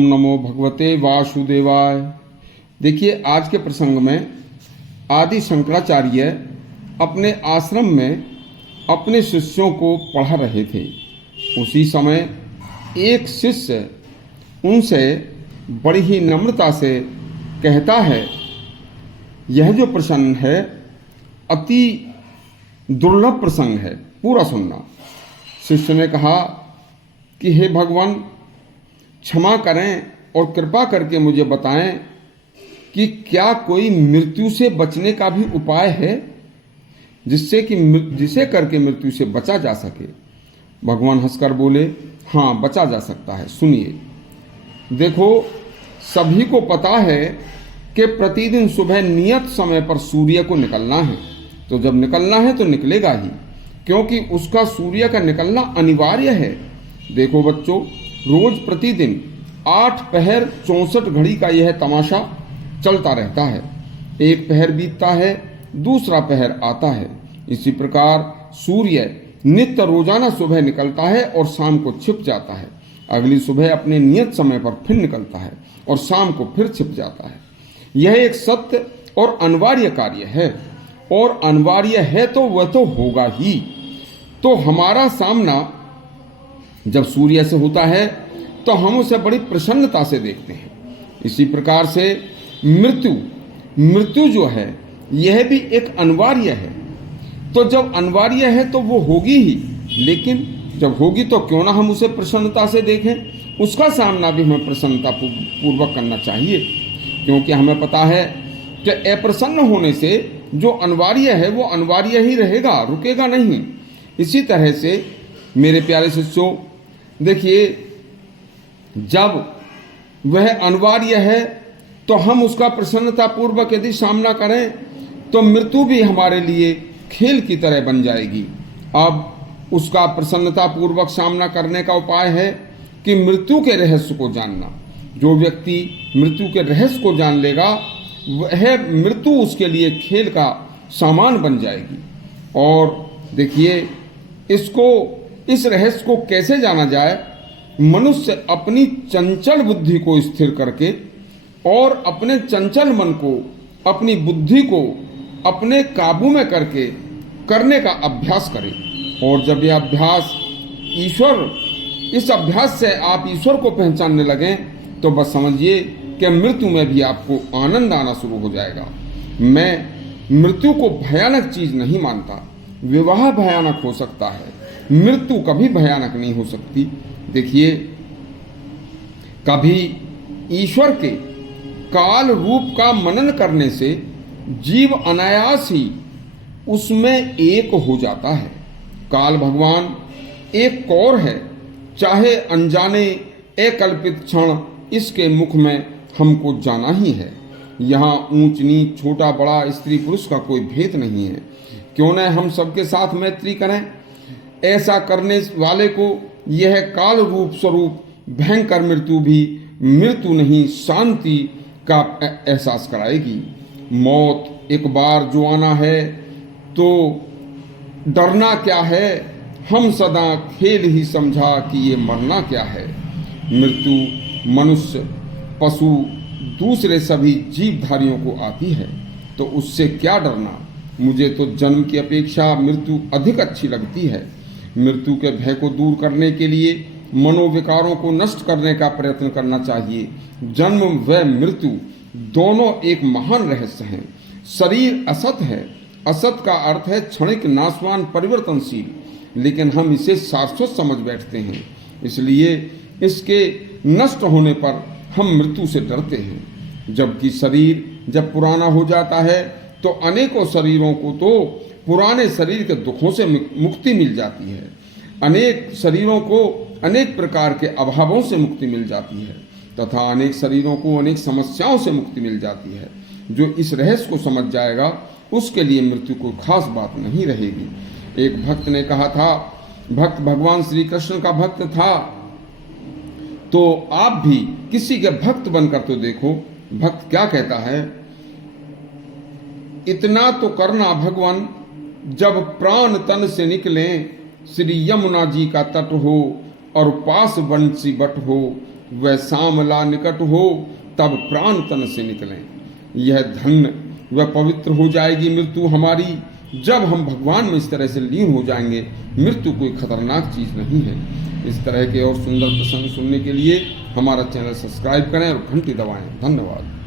ओम नमो भगवते वासुदेवाय। देखिए, आज के प्रसंग में आदि शंकराचार्य अपने आश्रम में अपने शिष्यों को पढ़ा रहे थे। उसी समय एक शिष्य उनसे बड़ी ही नम्रता से कहता है, यह जो प्रसंग है अति दुर्लभ प्रसंग है, पूरा सुनना। शिष्य ने कहा कि हे भगवान, क्षमा करें और कृपा करके मुझे बताएं कि क्या कोई मृत्यु से बचने का भी उपाय है जिसे करके मृत्यु से बचा जा सके। भगवान हंसकर बोले, हाँ, बचा जा सकता है। सुनिए, देखो, सभी को पता है कि प्रतिदिन सुबह नियत समय पर सूर्य को निकलना है। तो जब निकलना है तो निकलेगा ही, क्योंकि उसका सूर्य का निकलना अनिवार्य है। देखो बच्चों, रोज प्रतिदिन 8 पहर 64 घड़ी का यह तमाशा चलता रहता है। एक पहर बीतता है, दूसरा पहर आता है। इसी प्रकार सूर्य नित्य रोजाना सुबह निकलता है और शाम को छिप जाता है। अगली सुबह अपने नियत समय पर फिर निकलता है और शाम को फिर छिप जाता है। यह एक सत्य और अनिवार्य कार्य है, और अनिवार्य है तो वह तो होगा ही। तो हमारा सामना जब सूर्य से होता है तो हम उसे बड़ी प्रसन्नता से देखते हैं। इसी प्रकार से मृत्यु जो है यह भी एक अनिवार्य है। तो जब अनिवार्य है तो वो होगी ही, लेकिन जब होगी तो क्यों ना हम उसे प्रसन्नता से देखें। उसका सामना भी हमें प्रसन्नता पूर्वक करना चाहिए, क्योंकि हमें पता है कि अप्रसन्न होने से जो अनिवार्य है वो अनिवार्य ही रहेगा, रुकेगा नहीं। इसी तरह से मेरे प्यारे शिष्यों, देखिए, जब वह अनिवार्य है तो हम उसका प्रसन्नता पूर्वक यदि सामना करें तो मृत्यु भी हमारे लिए खेल की तरह बन जाएगी। अब उसका प्रसन्नता पूर्वक सामना करने का उपाय है कि मृत्यु के रहस्य को जानना। जो व्यक्ति मृत्यु के रहस्य को जान लेगा, वह मृत्यु उसके लिए खेल का सामान बन जाएगी। और देखिए, इस रहस्य को कैसे जाना जाए। मनुष्य अपनी चंचल बुद्धि को स्थिर करके और अपने चंचल मन को, अपनी बुद्धि को अपने काबू में करके करने का अभ्यास करे। और जब यह अभ्यास इस अभ्यास से आप ईश्वर को पहचानने लगें तो बस समझिए कि मृत्यु में भी आपको आनंद आना शुरू हो जाएगा। मैं मृत्यु को भयानक चीज नहीं मानता। विवाह भयानक हो सकता है, मृत्यु कभी भयानक नहीं हो सकती। देखिए, कभी ईश्वर के काल रूप का मनन करने से जीव अनायास ही उसमें एक हो जाता है। काल भगवान एक कौर है, चाहे अनजाने अकल्पित क्षण इसके मुख में हमको जाना ही है। यहाँ ऊंच नीच, छोटा बड़ा, स्त्री पुरुष का कोई भेद नहीं है। क्यों न हम सबके साथ मैत्री करें। ऐसा करने वाले को यह काल रूप स्वरूप भयंकर मृत्यु भी मृत्यु नहीं, शांति का एहसास कराएगी। मौत एक बार जो आना है तो डरना क्या है। हम सदा खेल ही समझा कि ये मरना क्या है। मृत्यु मनुष्य, पशु, दूसरे सभी जीवधारियों को आती है, तो उससे क्या डरना। मुझे तो जन्म की अपेक्षा मृत्यु अधिक अच्छी लगती है। मृत्यु के भय को दूर करने के लिए मनोविकारों को नष्ट करने का प्रयत्न करना चाहिए। जन्म व मृत्यु दोनों एक महान रहस्य हैं। शरीर असत है। असत का अर्थ है क्षणिक, नाशवान, परिवर्तनशील, लेकिन हम इसे शाश्वत समझ बैठते हैं। इसलिए इसके नष्ट होने पर हम मृत्यु से डरते हैं। जबकि शरीर जब पुराना हो जाता है तो अनेकों शरीरों को तो पुराने शरीर के दुखों से मुक्ति मिल जाती है। अनेक शरीरों को अनेक प्रकार के अभावों से मुक्ति मिल जाती है, तथा अनेक शरीरों को अनेक समस्याओं से मुक्ति मिल जाती है। जो इस रहस्य को समझ जाएगा उसके लिए मृत्यु को खास बात नहीं रहेगी। एक भक्त ने कहा था, भक्त भगवान श्री कृष्ण का भक्त था, तो आप भी किसी के भक्त बनकर तो देखो। भक्त क्या कहता है, इतना तो करना भगवान, जब प्राण तन से निकले, श्री यमुना जी का तट हो और पास बंसी बट हो, वह सामला निकट हो, तब प्राण तन से निकलें। यह धन्य वह पवित्र हो जाएगी मृत्यु हमारी, जब हम भगवान में इस तरह से लीन हो जाएंगे। मृत्यु कोई खतरनाक चीज नहीं है। इस तरह के और सुंदर प्रसंग सुनने के लिए हमारा चैनल सब्सक्राइब करें और घंटी दबाएं। धन्यवाद।